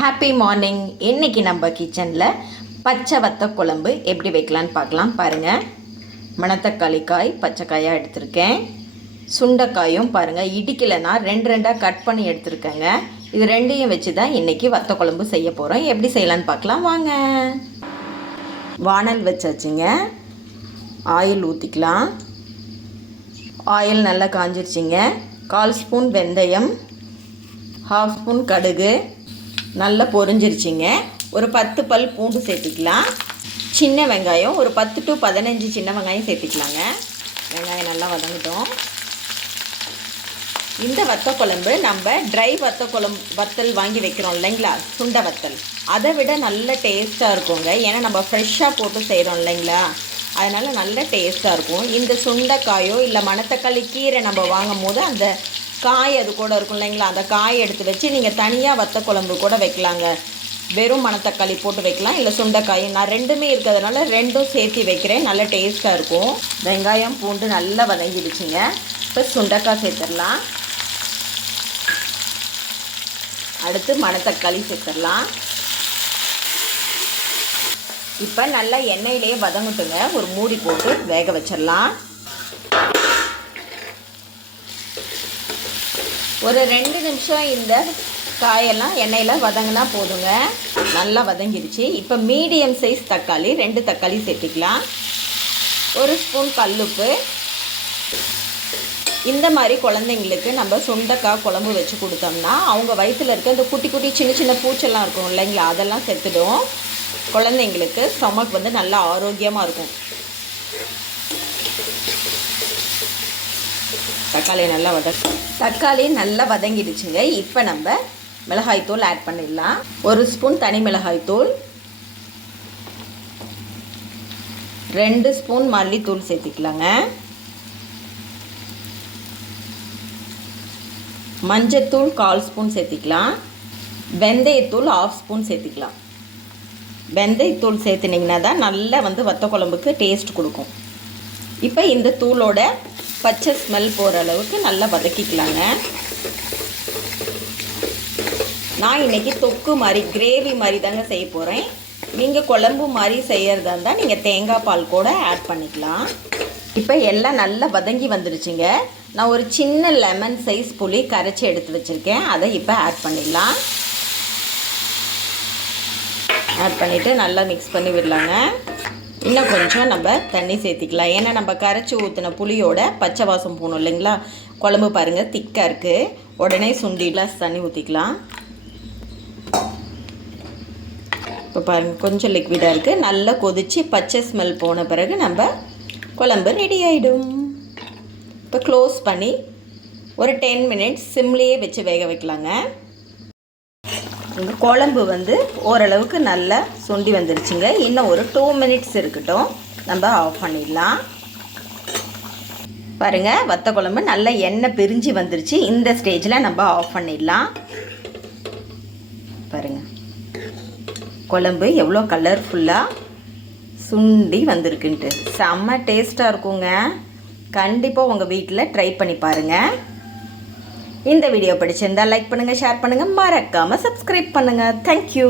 Happy morning. இன்றைக்கி நம்ம கிச்சனில் பச்சை வத்த குழம்பு எப்படி வைக்கலான்னு பார்க்கலாம். பாருங்கள், மணத்தக்காளி காய் பச்சைக்காயாக எடுத்திருக்கேன். சுண்டைக்காயும் பாருங்கள் இடிக்கலைன்னா ரெண்டாக கட் பண்ணி எடுத்துருக்கேங்க. இது ரெண்டையும் வச்சு தான் இன்றைக்கி வத்த குழம்பு செய்ய போகிறோம். எப்படி செய்யலான்னு பார்க்கலாம் வாங்க. வானல் வச்சாச்சுங்க. ஆயில் ஊற்றிக்கலாம். ஆயில் நல்லா காஞ்சிருச்சிங்க. 1/4 ஸ்பூன் வெந்தயம், 1/2 ஸ்பூன் கடுகு நல்லா பொரிஞ்சிருச்சிங்க. ஒரு 10 பல் பூண்டு சேர்த்துக்கலாம். சின்ன வெங்காயம் ஒரு 10 to 15 சின்ன வெங்காயம் சேர்த்துக்கலாங்க. வெங்காயம் நல்லா வதங்கட்டும். இந்த வத்த குழம்பு நம்ம ட்ரை வத்தல் வாங்கி வைக்கிறோம் இல்லைங்களா, சுண்டை வத்தல், அதை விட நல்ல டேஸ்ட்டாக இருக்குங்க. ஏன்னா நம்ம ஃப்ரெஷ்ஷாக போட்டு செய்கிறோம் இல்லைங்களா, அதனால் நல்ல டேஸ்ட்டாக இருக்கும். இந்த சுண்டைக்காயோ இல்லை மணத்தக்காளி கீரை நம்ம வாங்கும் போது அந்த காய் அது கூட இருக்கும் இல்லைங்களா, அந்த காய் எடுத்து வச்சு நீங்கள் தனியாக வத்த குழம்பு கூட வைக்கலாங்க. வெறும் மணத்தக்காளி போட்டு வைக்கலாம், இல்லை சுண்டைக்காய். நான் ரெண்டுமே இருக்கிறதுனால ரெண்டும் சேர்த்து வைக்கிறேன். நல்ல டேஸ்ட்டாக இருக்கும். வெங்காயம் பூண்டு நல்லா வதங்கிடுச்சுங்க. இப்போ சுண்டைக்காய் சேர்த்துடலாம். அடுத்து மணத்தக்காளி சேர்த்துடலாம். இப்போ நல்லா எண்ணெயிலேயே வதங்கட்டுங்க. ஒரு மூடி போட்டு வேக வச்சிடலாம். ஒரு 2 நிமிஷம் இந்த காயெல்லாம் எண்ணெயில் வதங்கினா போதுங்க. நல்லா வதங்கிடுச்சு. இப்போ மீடியம் சைஸ் தக்காளி 2 தக்காளி சேர்த்துக்கலாம். 1 ஸ்பூன் கல்லுப்பு. இந்த மாதிரி குழந்தைங்களுக்கு நம்ம சுண்டைக்காய் குழம்பு வச்சு கொடுத்தோம்னா அவங்க வயிற்றில் இருக்க இந்த குட்டி குட்டி சின்ன சின்ன பூச்செல்லாம் இருக்கும் இல்லைங்களா, அதெல்லாம் செத்துடும். குழந்தைங்களுக்கு ஸ்டொமக் வந்து நல்லா ஆரோக்கியமாக இருக்கும். தக்காளி நல்லா வதங்கிடுச்சுங்க. இப்போ நம்ம மிளகாய்த்தூள் ஆட் பண்ணிடலாம். 1 ஸ்பூன் தனி மிளகாய்த்தூள், 2 ஸ்பூன் மல்லித்தூள் சேர்த்துக்கலாங்க. மஞ்சத்தூள் 1/4 ஸ்பூன் சேர்த்துக்கலாம். வெந்தயத்தூள் 1/2 ஸ்பூன் சேர்த்துக்கலாம். வெந்தயத்தூள் சேர்த்துனிங்கன்னா தான் நல்லா வந்து வத்த குழம்புக்கு டேஸ்ட் கொடுக்கும். இப்போ இந்த தூளோட பச்சை ஸ்மெல் போகிற அளவுக்கு நல்லா வதக்கிக்கலாங்க. நான் இன்றைக்கி தொக்கு மாதிரி கிரேவி மாதிரி தாங்க செய்ய போகிறேன். நீங்கள் குழம்பு மாதிரி செய்கிறதா இருந்தால் நீங்கள் தேங்காய் பால் கூட ஆட் பண்ணிக்கலாம். இப்போ எல்லாம் நல்லா வதங்கி வந்துடுச்சுங்க. நான் ஒரு சின்ன லெமன் சைஸ் புளி கரைச்சி எடுத்து வச்சுருக்கேன். அதை இப்போ ஆட் பண்ணிடலாம். ஆட் பண்ணிவிட்டு நல்லா மிக்ஸ் பண்ணி விடலாங்க. இன்னும் கொஞ்சம் நம்ம தண்ணி சேர்த்திக்கலாம். ஏன்னா நம்ம கரைச்சி ஊற்றின புளியோட பச்சை வாசம் போகணும் இல்லைங்களா. குழம்பு பாருங்கள் திக்காக இருக்குது. உடனே சுண்டி கிளாஸ் தண்ணி ஊற்றிக்கலாம். இப்போ பாருங்கள் கொஞ்சம் லிக்விடாக இருக்குது. நல்லா கொதித்து பச்சை ஸ்மெல் போன பிறகு நம்ம குழம்பு ரெடி ஆகிடும். இப்போ க்ளோஸ் பண்ணி ஒரு 10 மினிட்ஸ் சிம்லேயே வச்சு வேக வைக்கலாங்க. இந்த குழம்பு வந்து ஓரளவுக்கு நல்லா சுண்டி வந்துருச்சுங்க. இன்னும் ஒரு 2 மினிட்ஸ் இருக்கட்டும், நம்ம ஆஃப் பண்ணிடலாம். பாருங்கள் வத்த குழம்பு நல்லா எண்ணெய் பிரிஞ்சு வந்துருச்சு. இந்த ஸ்டேஜில் நம்ம ஆஃப் பண்ணிடலாம். பாருங்கள் குழம்பு எவ்வளோ கலர்ஃபுல்லாக சுண்டி வந்திருக்குன்ட்டு. செம்ம டேஸ்ட்டாக இருக்குங்க. கண்டிப்பாக உங்கள் வீட்டில் ட்ரை பண்ணி பாருங்கள். இந்த வீடியோ பிடிச்சிருந்தால் லைக் பண்ணுங்கள், ஷேர் பண்ணுங்கள், மறக்காமல் சப்ஸ்கிரைப் பண்ணுங்கள். தேங்க்யூ.